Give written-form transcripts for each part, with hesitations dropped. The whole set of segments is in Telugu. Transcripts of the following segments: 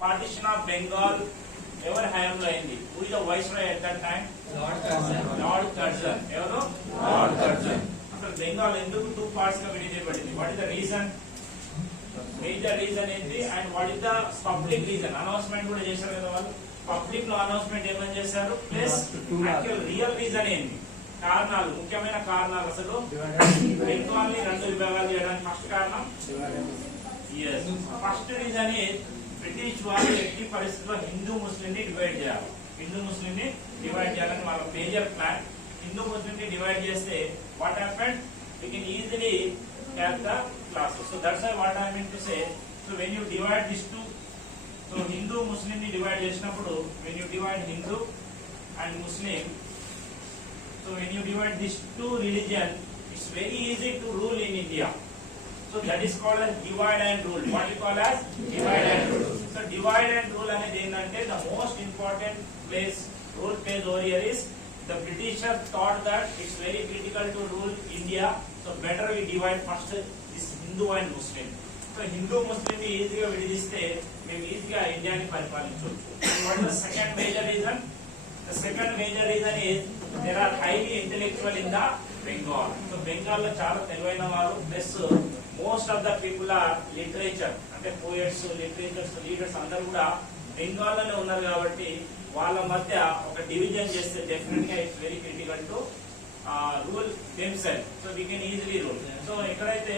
partition of Bengal ever happened అయింది? Who is the viceroy at that time? Lord Curzon. ఎవరు? Lord Curzon. అసలు బెంగాల్ ఎందుకు టూ పార్ట్స్ గా విడిపోయింది? What is the reason? Major reason ఏంటి and what is the public reason? Announcement కూడా చేశారు కదా వాళ్ళు. పబ్లిక్ లో అనౌన్స్మెంట్ ఏమని చేశారు? ప్లస్ యాక్చువల్ రియల్ రీజన్ ఏంటి? కారణాలు, ముఖ్యమైన కారణాలు. అసలు బెంగాల్ ని రెండు విభాగాలు చేయడానికి ఫస్ట్ కారణం ఫస్ట్ రీజన్ బ్రిటిష్ వాళ్ళు ఎట్టి పరిస్థితుల్లో హిందూ ముస్లిం ని డివైడ్ చేయాలి. హిందూ ముస్లిం ని డివైడ్ చేయాలని వాళ్ళ మేజర్ ప్లాన్. హిందూ ముస్లిం ని డివైడ్ చేస్తే what happened? we can easily have the classes. So that's why what I mean to say, so when you divide these two, so Hindu Muslim ni divide చేసినప్పుడు when you divide Hindu and Muslim, so when you divide these two religion, it's very easy to rule in India. So that is called as divide and rule. What you call as divide and rule. So divide and rule అనేది ఏంటంటే the most important role plays over here is the Britishers thought that it's very critical to rule India. So better we divide first this Hindu and Muslim. So Hindu Muslim ని ఈజీగా విడిదిస్తే మేము ఈజీగా ఇండియాని పరిపాలించవచ్చు. What is the second major reason? The second major reason is there are highly intellectual in the Bengal. So Bengal లో చాలా తెలివైన వారు plus most of the people are literature అంటే పోయట్స్, లిటరేచర్స్, లీడర్స్ అందరూ కూడా బెంగాల్ లోనే ఉన్నారు కాబట్టి వాళ్ళ మధ్య ఒక డివిజన్ చేస్తే డెఫినెట్ గా it's very critical to rule themselves. So we can easily rule. So ఎక్కడైతే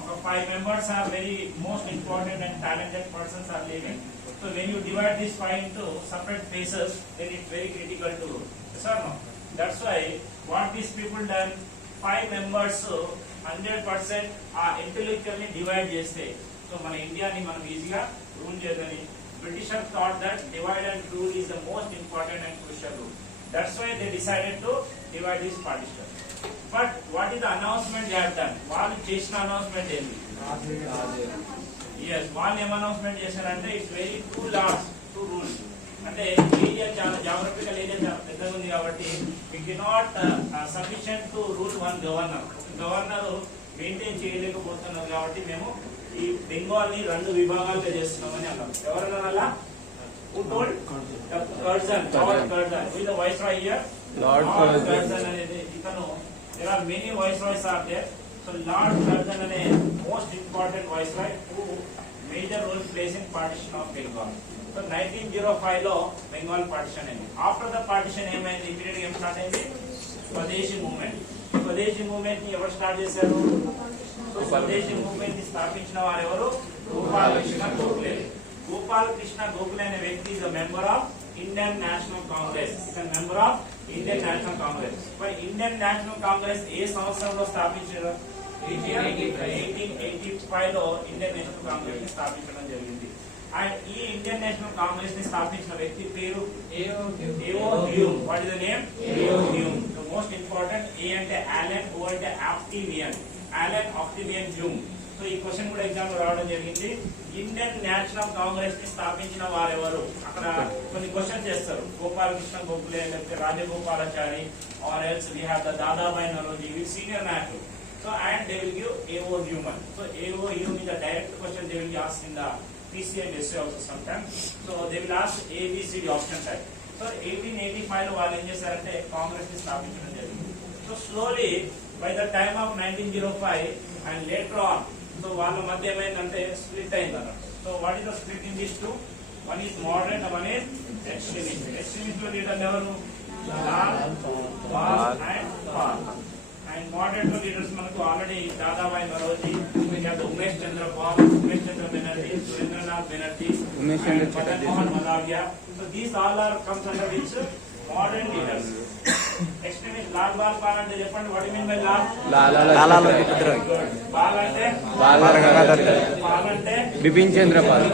ఒక 5 members are very most important and talented persons are living. So when you divide this 5 into separate phases, then it's very critical to rule. Yes or no? That's why what these people done, 5 members 100% are intellectually divide చేస్తే సో మన ఇండియాని మనం ఈజీగా rule చేయదని Britishers thought that divide and rule is the most important and crucial rule. That's why they decided to divide this partition. But what is the announcement they have done? వాళ్ళు చేసిన announcement ఏంటి? Yes, వాళ్ళు ఏం అనౌన్స్మెంట్ చేశారంటే it's very too large to rule. అంటే ఏరియా చాలా జాగ్రఫికల్ ఏరియా చాలా పెద్దగా ఉంది కాబట్టి we cannot sufficient to rule one governor. Governor maintain చేయలేకపోతున్నారు కాబట్టి మేము ఈ బెంగాల్ ని రెండు విభాగాలుగా చేస్తున్నామని అన్నాం. ఎవరన్నా అలా? Who told? Curzon. Lord Curzon. Who is the viceroy here? Lord Curzon అనేది ఇతను. There are many viceroys are there. So Lord Curzon అనే most important viceroy who major role plays in partition of Bengal. So 1905 లో బెంగాల్ పార్టిషన్ అయింది. ఆఫ్టర్ ద పార్టిషన్ ఏమైంది? ఇమీడియట్ గా స్టార్ట్ అయింది స్వదేశీ మూవ్మెంట్. స్వదేశీ మూవ్మెంట్ ని ఎవరు స్టార్ట్ చేశారు? స్వదేశీ మూవ్మెంట్ ని స్థాపించిన వారు ఎవరు? గోపాలకృష్ణ గోఖలే. గోపాలకృష్ణ గోఖలే అనే వ్యక్తి is a member of Indian National Congress. Is a member of Indian National Congress. మరి ఇండియన్ నేషనల్ కాంగ్రెస్ ఏ సంవత్సరంలో స్థాపించారు? 1885 లో ఇండియన్ నేషనల్ కాంగ్రెస్ ని స్థాపించడం జరిగింది. అండ్ ఈ ఇండియన్ నేషనల్ కాంగ్రెస్ ని స్థాపించిన వ్యక్తి పేరు AO Hume. What is the name? AO Hume. The most important A అంటే అలెన్, ఓ అంటే Octavian. Allan Octavian Hume. So ఈ క్వశ్చన్ కూడా ఎగ్జామ్ లో రావడం జరిగింది. ఇండియన్ నేషనల్ కాంగ్రెస్ ని స్థాపించిన వారెవరు? అక్కడ కొన్ని క్వశ్చన్ చేస్తారు. గోపాలకృష్ణ గోఖలే, లేకపోతే Rajagopalachari, or else we have the Dadabhai Naoroji, we senior నాయకులు. So and they will give AO Human. So AO Human is a direct question they will be asked in the PCI essay also sometimes. So they will ask ABCD option type. So 1885 లో వాళ్ళు ఏం చేశారంటే కాంగ్రెస్ ని స్థాపించడం జరిగింది. So slowly by the time of 1905 and later on, so వాళ్ళ మధ్య ఏమైందంటే స్ప్లిట్ అయింది అన్నమాట. So what is the split in these two? One is moderate, one is extremist. Extremist లో లీడర్ ఎవరు? Lal, Bal and Pal. And moderate leaders మనకు already Dadabhai Naoroji, Umesh Chandra Pal, Umesh Chandra Banerjee, Surendranath Banerjee, Madan Mohan Malaviya. So these all are comes under which modern leaders. Extremist Lal Bal Pal అంటే చెప్పండి. What you mean by Lal? Bal అంటే పాల్ అంటే బిపిన్ చంద్ర పాల్.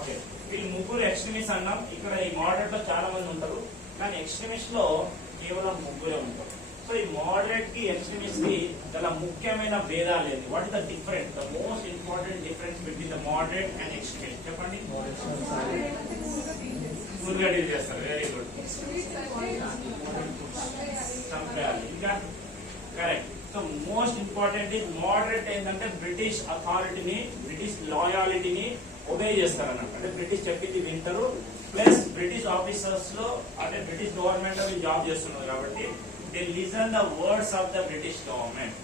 ఓకే, వీళ్ళు ముగ్గురు ఎక్స్ట్రీమిస్ట్ అన్నాం. ఇక్కడ ఈ మోడరేట్ లో చాలా మంది ఉంటారు, కానీ ఎక్స్ట్రీమిస్ట్ లో కేవలం ముగ్గురే ఉంటారు. సో ఈ మోడరేట్ కి ఎక్స్ట్రీమిస్ట్ కి గల ముఖ్యమైన భేదాలు ఏంటి? What is the difference, the most important difference between the moderate and extremist? చెప్పండి. గుడ్గా డీల్ చేస్తారు. Very good. ఇంకా correct. So most important is moderate ఏంటంటే బ్రిటిష్ అథారిటీని, బ్రిటిష్ లాయాలిటీని ఒబే చేస్తారు అన్నట్టు. అంటే బ్రిటిష్ చెప్పింది వింటారు, ప్లస్ బ్రిటిష్ ఆఫీసర్స్ లో అంటే బ్రిటిష్ గవర్నమెంట్ లో జాబ్ చేస్తున్నారు కాబట్టి they listen the words of the British government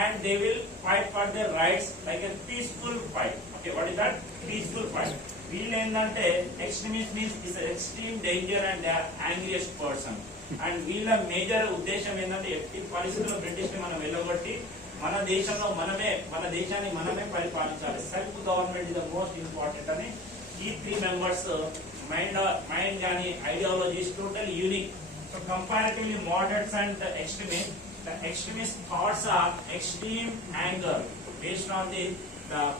and they will fight for their rights like a peaceful fight. Okay, what is that? Peaceful fight. వీళ్ళు ఏంటంటే extremist means is extreme danger and they are angriest person. And వీళ్ళ మేజర్ ఉద్దేశం ఏంటంటే ఎట్టి పరిస్థితుల్లో బ్రిటిష్ ని మనం వెళ్ళగొట్టి మన దేశంలో మన దేశాన్ని మనమే పరిపాలించాలి. Self government is the most important అని ఈ 3 మెంబర్స్ మైండ్ కానీ ideologies total unique. So comparatively moderates and extremist, the extremist thoughts are extreme anger based on the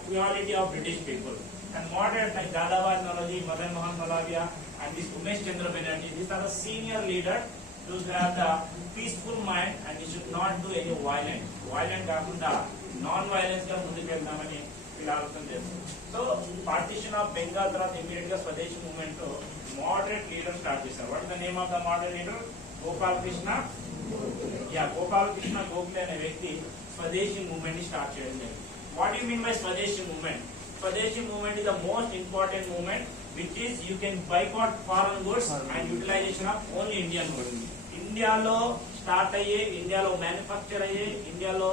purity of British people. And moderate like Dadabhai Naoroji, Madan Mohan Malaviya and this Umesh Chandra Banerjee, these are the senior leaders. Those who have the peaceful mind and we should not do any violent కాకుండా non-violence గా ముందుకు వెళ్దామని వీళ్ళు ఆలోచన చేస్తారు. సో పార్టీషన్ ఆఫ్ బెంగాల్ తర్వాత ఇమీడియట్ గా Swadeshi movement moderate leader start చేశారు. What is the name of the moderate leader? Gopalakrishna Gokhale అనే వ్యక్తి స్వదేశీ మూవ్మెంట్ ని స్టార్ట్ చేయడం జరిగింది. What you mean by Swadeshi movement? Swadeshi movement is the most important movement which is you can boycott foreign goods and utilization of only Indian goods. ఇండియాలో స్టార్ట్ అయ్యే, ఇండియాలో మ్యానుఫ్యాక్చర్ అయ్యే, ఇండియాలో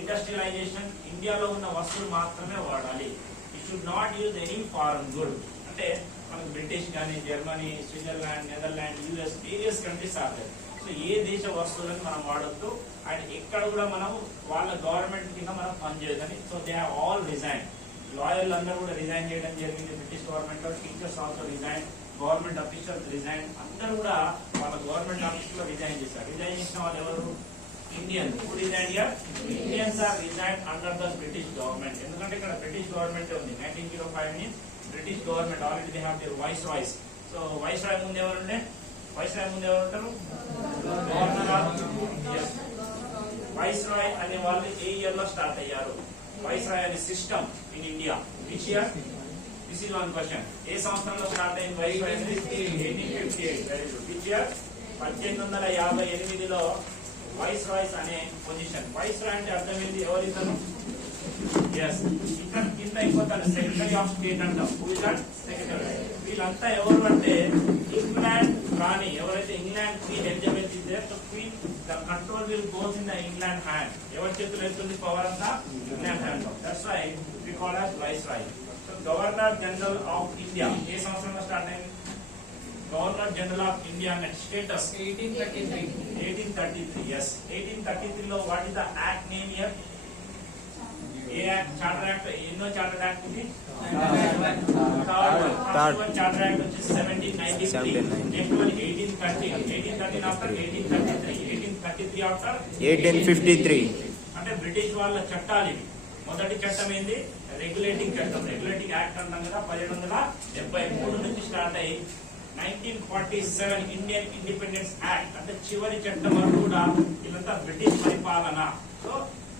ఇండస్ట్రియలైజేషన్, ఇండియాలో ఉన్న వస్తువులు మాత్రమే వాడాలి. You should not use any foreign good. అంటే మనకు బ్రిటిష్ కానీ, Germany, Switzerland, Netherland, US various countries are there. So ఏ దేశ వస్తువులను మనం వాడొద్దు అండ్ ఎక్కడ కూడా మనం వాళ్ళ గవర్నమెంట్ కింద మనం పనిచేయదని. So they have all resign. లాయర్లు అందరూ కూడా రిజైన్ చేయడం జరిగింది బ్రిటిష్ గవర్నమెంట్ లో. Teachers also resign, government officials resign, అందరూ కూడా వాళ్ళ గవర్నమెంట్ ఆఫీస్ లో రిజైన్ చేశారు. రిజైన్ చేసిన వాళ్ళు ఎవరు? Indians. Who resign here? Indians are resign under the British government. ఎందుకంటే ఇక్కడ బ్రిటిష్ గవర్నమెంట్ ఉంది. 1905 ని British government already they have their viceroys. So viceroy ముందు ఎవరుండే? వైస్రాయ్ ముందు ఎవరు ఉంటారు? Governor of India. వైస్రాయ్ అనే వాళ్ళు ఏ ఇయర్ లో స్టార్ట్ అయ్యారు? వైస్రాయ్ అనే system in India which year? This is one question. ఏ సంవత్సరంలో స్టార్ట్ అయింది viceroy? 1858. Very good. Which year? 1858లో వైస్రాయ్స్ అనే పొజిషన్. వైస్రాయ్ అంటే అర్థం ఏంటి? ఎవరు ఇతను? ఎస్, ఇక్కడ కింద అయిపోతారు సెక్రటరీ ఆఫ్ స్టేట్ అంటాం. Who is that? సెక్రటరీ. వీళ్ళంతా ఎవరు అంటే ఇంగ్లాండ్ రాణి, ఎవరైతే England queen Elizabeth is there, so queen the control will goes in the England hand. ఎవరి చేతులు వెళ్తుంది పవర్ అంతా? England hand. That's why we call as viceroy. So governor general of India ఏ సంవత్సరంలో స్టార్ట్ అయింది? గవర్నర్ జనరల్ ఆఫ్ ఇండియా అనే స్టేటస్ 1833. ఎస్, 1833 లో what is the act name here? ఏ యాక్ట్? Charter act. ఎన్నో చార్టర్ యాక్ట్ ఇది? చార్టర్ యాక్ట్ వచ్చేసి 1793. Next one 1830. 1813 ఆఫ్టర్ 1833. 1833 ఆఫ్టర్ 1853. అంటే బ్రిటిష్ వాళ్ళ చట్టాలు ఇవి. మొదటి చట్టం ఏంది? రెగ్యులేటింగ్ చట్టం, రెగ్యులేటింగ్ యాక్ట్ అంటాం కదా. 1773 నుంచి స్టార్ట్ అయ్యి 1947 ఇండియన్ ఇండిపెండెన్స్ యాక్ట్ అంటే చివరి చట్టం వరకు కూడా ఇదంతా బ్రిటిష్ పరిపాలన. So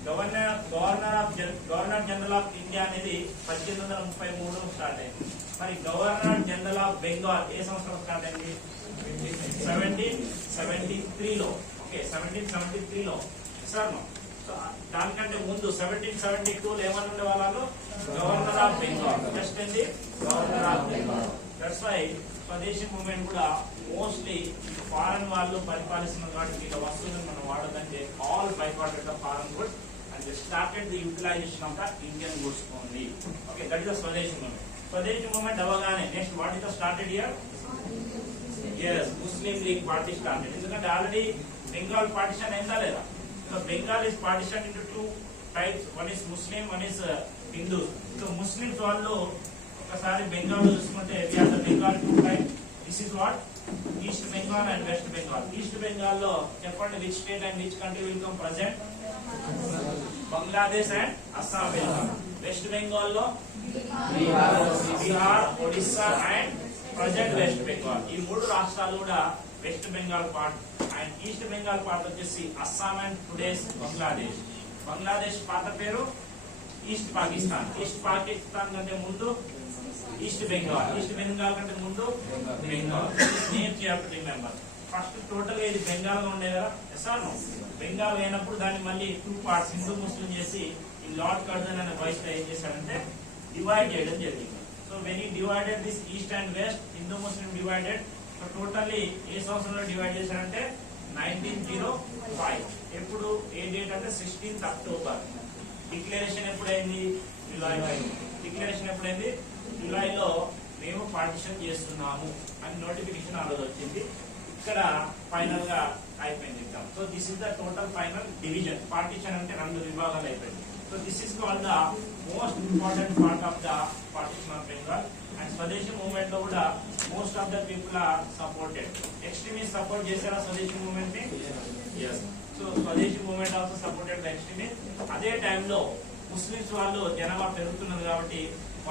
governor general of India అనేది 1833 స్టార్ట్ అయింది. మరి గవర్నర్ జనరల్ ఆఫ్ బెంగాల్ ఏ సంవత్సరం స్టార్ట్ అయింది? 1773లో. ఓకే, 1773లో సార్. సో దానికంటే ముందు 1772లో ఏమని ఉండే వాళ్ళు? Governor of Bengal. జస్ట్ ఏంది? Governor of Bengal. That's why swadeshi movement కూడా మోస్ట్లీ ఫారెన్ వాళ్ళు పరిపాలిస్తున్న కాబట్టి వీళ్ళ వస్తువులను మనం వాడదంటే all boycotted the foreign goods and they started the utilization of the Indian goods only. Okay, that is the Swadeshi movement. Swadeshi movement avagane next what is the started here? Yes, Muslim League party started. ఎందుకంటే ఆల్రెడీ బెంగాల్ పార్టిషన్ అయిందా లేదా? So Bengal is partition into 2 types. One is Muslim, one is Hindus. So Muslims వాళ్ళు ఒకసారి బెంగాల్ చూసుకుంటే we have the Bengal 2 types. This is what? East Bengal and West Bengal. East Bengal లో చెప్పండి which state and which country will come present? Bangladesh and Assam Bengal. West Bengal లో Bihar, Odisha and present West Bengal. ఈ మూడు రాష్ట్రాలు కూడా west Bengal part and east Bengal part వచ్చేసి అస్సాం అండ్ టుడేస్ బంగ్లాదేశ్. బంగ్లాదేశ్ పాత పేరు ఈస్ట్ పాకిస్తాన్. ఈస్ట్ పాకిస్తాన్ కంటే ముందు ఈస్ట్ బెంగాల్. ఈస్ట్ బెంగాల్ కంటే ముందు Bengal. Names you have to remember. First total గా ఇది బెంగాల్ గా ఉండేది కదా. Yes are no? బెంగాల్ అయినప్పుడు దాన్ని మళ్ళీ 2 parts హిందూ ముస్లిం చేసి ఈ లార్డ్ కర్జన్ అనే వైస్ ఏం చేశారంటే డివైడ్ చేయడం జరిగింది. So So when he divided this east and west, Hindu Muslim divided. So totally ఏ సంవత్సరంలో డివైడ్ చేశారంటే 1905. ఎప్పుడు ఏ డేట్ అంటే 16th October. డిక్లరేషన్ ఎప్పుడైంది? జూలైలో. డిక్లరేషన్ ఎప్పుడైంది? జూలైలో మేము పార్టిషన్ చేస్తున్నాము అని నోటిఫికేషన్ ఆ రోజు వచ్చింది. ఇక్కడ ఫైనల్ గా అయిపోయింది exam. So this is the total final division. Partition అంటే 2 విభాగాలు అయిపోయింది. So this is called the most important part of the partition of Bengal. And Swadeshi movement లో కూడా most of the people are supported. Extremist support చేశారా స్వదేశీ మూవ్మెంట్ ని? yes. So Swadeshi movement also supported the extremist. అదే టైంలో ముస్లిమ్స్ వాళ్ళు జనాభా పెరుగుతున్నది కాబట్టి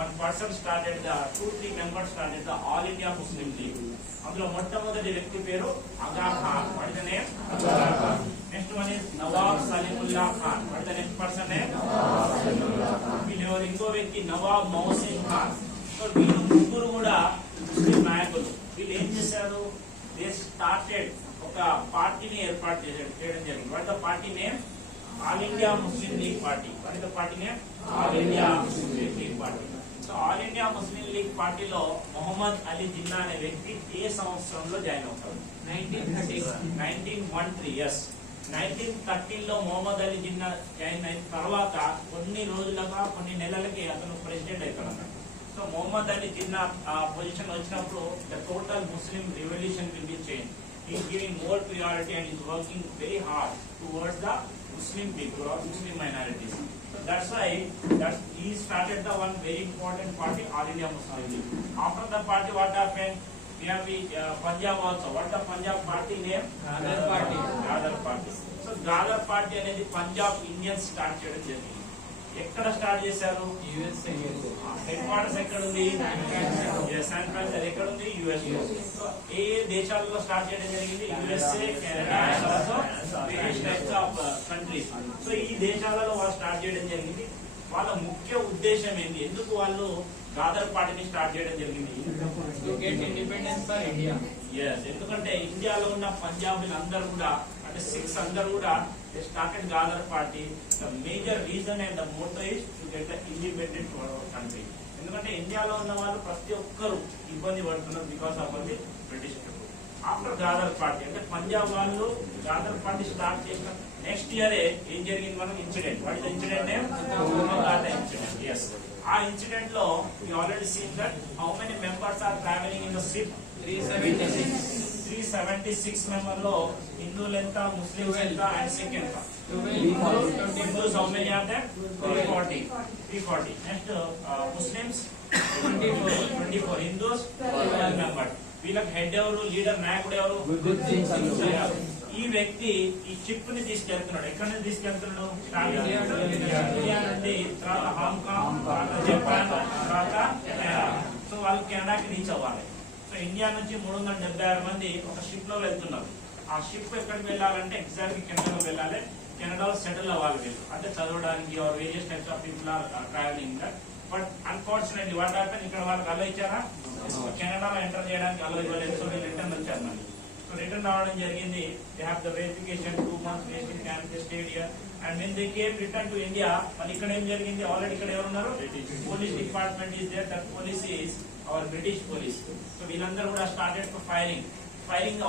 1 person started the 2-3 members started the All India Muslim League. అందులో మొట్టమొదటి వ్యక్తి పేరు Aga Khan. What is the name? Aga Khan. Next one is Nawab Salimullah Khan. What is the next person name? వీళ్ళు ఇంకో వ్యక్తి నవాబ్ మౌసిన్ ఖాన్. సో వీళ్ళు ముగ్గురు కూడా ముస్లిం నాయకులు. వీళ్ళు ఏం చేశారు? దే స్టార్టెడ్ ఒక పార్టీని ఏర్పాటు చేయడం జరిగింది. What the party name? All India Muslim league party. What is the party name? All India Muslim league party. So all India Muslim league పార్టీలో మొహమ్మద్ అలీ జిన్నా అనే వ్యక్తి ఏ సంవత్సరంలో జాయిన్ అవుతాడు? 1913. yes. 1913 లో మొహమ్మద్ అలీ జిన్నా జాయిన్ అయిన తర్వాత కొన్ని కొన్ని నెలలకి అతను ప్రెసిడెంట్ అవుతాడు. సో మొహమ్మద్ అలీ జిన్నా పొజిషన్ వచ్చినప్పుడు the total Muslim revolution will be change. He is giving more priority and is working very hard towards the Muslim people or Muslim minorities. So that's why he started the one very important party, All India Muslim League. After the party, what happened? We have Punjab also. What the Punjab party name? Ghadar Party. Ghadar Party. So Ghadar Party అనేది పంజాబ్ ఇండియన్స్ స్టార్ట్ చేయడం జరిగింది. ఎక్కడ స్టార్ట్ చేశారు? యుఎస్ఏ. హెడ్ క్వార్టర్స్ ఎక్కడ ఉంది? San Francisco. ఎక్కడ ఉంది? యుఎస్. సో ఏ దేశాలలో స్టార్ట్ చేయడం జరిగింది? USA, Canada and also various types of countries. So ఈ దేశాలలో వాళ్ళు స్టార్ట్ చేయడం జరిగింది. వాళ్ళ ముఖ్య ఉద్దేశం ఏంటి? ఎందుకు వాళ్ళు గాదర్ పార్టీని స్టార్ట్ చేయడం జరిగింది? Independence for India. ఎస్. ఎందుకంటే ఇండియాలో ఉన్న పంజాబీలు అందరూ కూడా అంటే సిక్స్ అందరూ కూడా they started Ghadar party. The major reason and the motto is to get the independent for our country. ఎందుకంటే ఇండియాలో ఉన్న వాళ్ళు ప్రతి ఒక్కరు ఇబ్బంది పడుతున్నారు because of the British people. After Ghadar party అంటే పంజాబ్ వాళ్ళు గాదర్ పార్టీ స్టార్ట్ చేసిన నెక్స్ట్ ఇయరే ఏం జరిగింది? మనం incident. What is the incident name? Incident. yes. ఆ ఇన్సిడెంట్ లో we already seen that how many members are traveling in the ship? 376 member లో హిందువులు ఎంత, ముస్లింస్ ఎంత అండ్ సిక్ ఎంత? Hindus how many are there? 340. Next Muslims 24. Hindus 12 members. వీళ్ళకి హెడ్ ఎవరు? లీడర్, నాయకుడు ఎవరు? ఈ వ్యక్తి ఈ చిప్ ని తీసుకెళ్తున్నాడు. ఎక్కడి నుంచి తీసుకెళ్తున్నాడు? ఇండియా నుండి, తర్వాత హాంకాంగ్, తర్వాత జపాన్, తర్వాత కెనడా. సో వాళ్ళు కెనడాకి రీచ్ అవ్వాలి. సో ఇండియా నుంచి 376 మంది ఒక షిప్ లో వెళ్తున్నారు. ఆ షిప్ ఎక్కడికి వెళ్ళాలంటే ఎగ్జాక్ట్ కెనడాలో వెళ్ళాలి. కెనడాలో సెటిల్ అవ్వాలి వీళ్ళు, అంటే చదవడానికి or various types of people are travelling. But unfortunately what happen? ఇక్కడ వాళ్ళకి అలో ఇచ్చారా? కెనడాలో ఎంటర్ చేయడానికి అలో ఇవ్వలేదు. సో వీళ్ళు రిటర్న్ వచ్చారు మళ్ళీ. సో రిటర్న్ రావడం జరిగింది. They have the verification 2 months based in camp, they stayed here. And when they came return to India, మరి ఇక్కడ ఏం జరిగింది? ఆల్రెడీ ఇక్కడ ఎవరున్నారు? Police department is there. That police is our British police. So వీళ్ళందరూ కూడా started for firing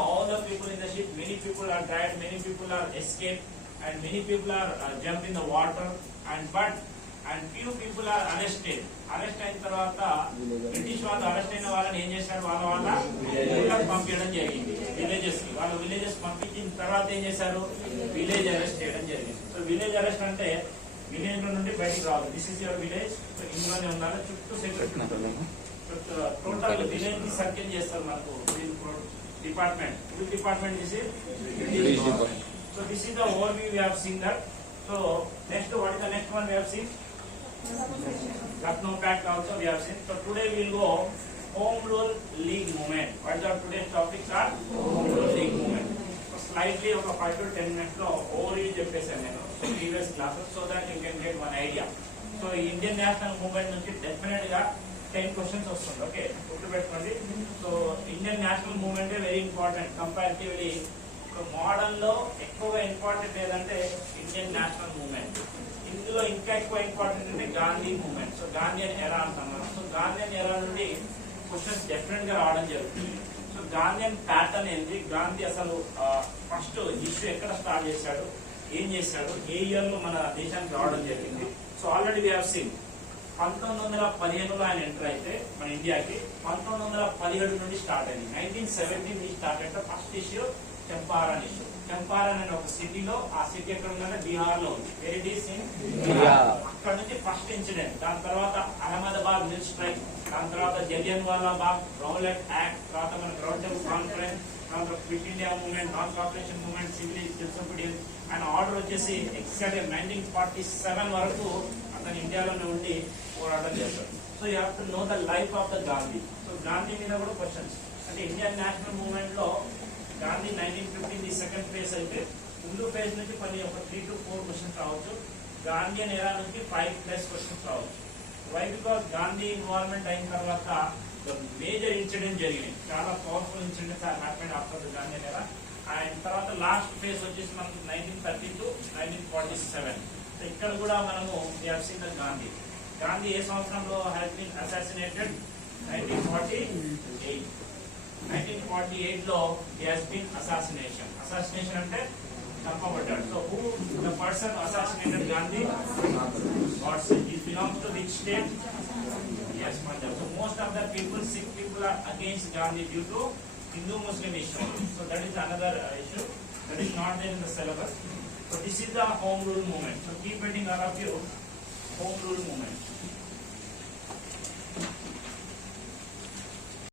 all the people in the ship. Many people are died, many people are escaped, and many people are jumped in the water. And few people are arrested. Arrest అయిన తర్వాత బ్రిటిష్ వాళ్ళు అరెస్ట్ అయిన వాళ్ళని ఏం చేశారు? వాళ్ళ ఊళ్ళకి పంపించడం జరిగింది. విలేజెస్ కి వాళ్ళ విలేజెస్ పంపించిన తర్వాత ఏం చేశారు? విలేజ్ అరెస్ట్ చేయడం జరిగింది. సో విలేజ్ అరెస్ట్ అంటే విలేజ్ లో నుండి బయటకు రావాలి. This is your village. So ఇందులోనే ఉండాలి. చుట్టూ సెక్యూరిటీ టోటల్ విలేజ్ ని సర్కిల్ చేస్తారు మనకు department. Which department this is? So this is the overview we have seen that. So next what is the next one we have seen? Lucknow Pact also we have seen. So today we will go Home Rule League movement. What is our today's topic? Home Rule League movement. So slightly ఒక 5 to 10 minutes లో ఓవర్వ్యూ చెప్పేసాను నేను previous classes, so that you can get one idea. So Indian national movement నుంచి డెఫినెట్ గా 10 క్వశ్చన్స్ వస్తుంది. ఓకే, గుర్తుపెట్టుకోండి. So Indian national movement very important comparatively. Modern లో ఎక్కువగా ఇంపార్టెంట్ ఏదంటే ఇండియన్ నేషనల్ మూవ్మెంట్. ఇందులో ఇంకా ఎక్కువ ఇంపార్టెంట్ అంటే గాంధీ మూవ్మెంట్. సో గాంధీయన్ ఎరా అంటున్నాం. సో గాంధీయన్ ఎరా నుండి క్వశ్చన్స్ డెఫినెట్ గా రావడం జరుగుతుంది. సో గాంధీయన్ ప్యాటర్న్ ఏంటి, గాంధీ అసలు ఫస్ట్ ఇష్యూ ఎక్కడ స్టార్ట్ చేశాడు, ఏం చేశాడు, ఏ ఇయర్ లో మన దేశానికి రావడం జరిగింది. So already we have seen 1915లో ఆయన ఎంటర్ అయితే మన ఇండియాకి 1917 నుండి స్టార్ట్ అయింది. 1917 start first issue Champaran issue. Champaran అనే ఒక సిటీలో, ఆ సిటీ ఎక్కడ ఉందంటే బీహార్ లో ఉంది. వెరీ అక్కడ నుంచి ఫస్ట్ ఇన్సిడెంట్. దాని తర్వాత అహ్మదాబాద్ మిల్ స్ట్రైక్, దాని తర్వాత జలియన్ వాలా బాగ్, రౌలట్ యాక్ట్, తర్వాత మన గ్రౌండ్ కాన్ఫరెన్స్, తర్వాత quit India movement, non cooperation movement, civil disobedience. ఆయన ఆర్డర్ వచ్చేసి ఎగ్జాక్ట్ 1947 వరకు అతను ఇండియాలోనే ఉండి పోరాటం చేస్తాడు. So you have to know the life of the Gandhi. So Gandhi మీద కూడా క్వశ్చన్స్ అంటే ఇండియన్ నేషనల్ మూవ్మెంట్ లో గాంధీ 1915 సెకండ్ ఫేజ్ అయితే ముందు ఫేజ్ నుంచి కొన్ని ఒక 3 to 4 క్వశ్చన్స్ రావచ్చు. గాంధీ అనే ఎరా నుంచి 5+ క్వశ్చన్స్ రావచ్చు. వై? బికాస్ గాంధీ ఇన్వాల్వ్మెంట్ అయిన తర్వాత మేజర్ ఇన్సిడెంట్ జరిగినాయి, చాలా powerful incidents happened after the Gandhi ఎరా. అండ్ తర్వాత లాస్ట్ ఫేజ్ వచ్చేసి మనకు 1930 to 1947. సో ఇక్కడ కూడా మనము గాంధీ గాంధీ ఏ సంవత్సరంలో హ్యాస్ బీన్ అసాసినేటెడ్? 1948. 1948 లో he has been assassination. Assassination అంటే చంపబడ్డాడు. So who the person assassinated Gandhi? Godse. He belongs to which state? Yes, Punjab. So most of the people, Sikh people are against Gandhi due to Hindu-Muslim issue. So that is another issue that is not there in the syllabus. So this is the home rule movement. So keep reading all of you. Home rule movement.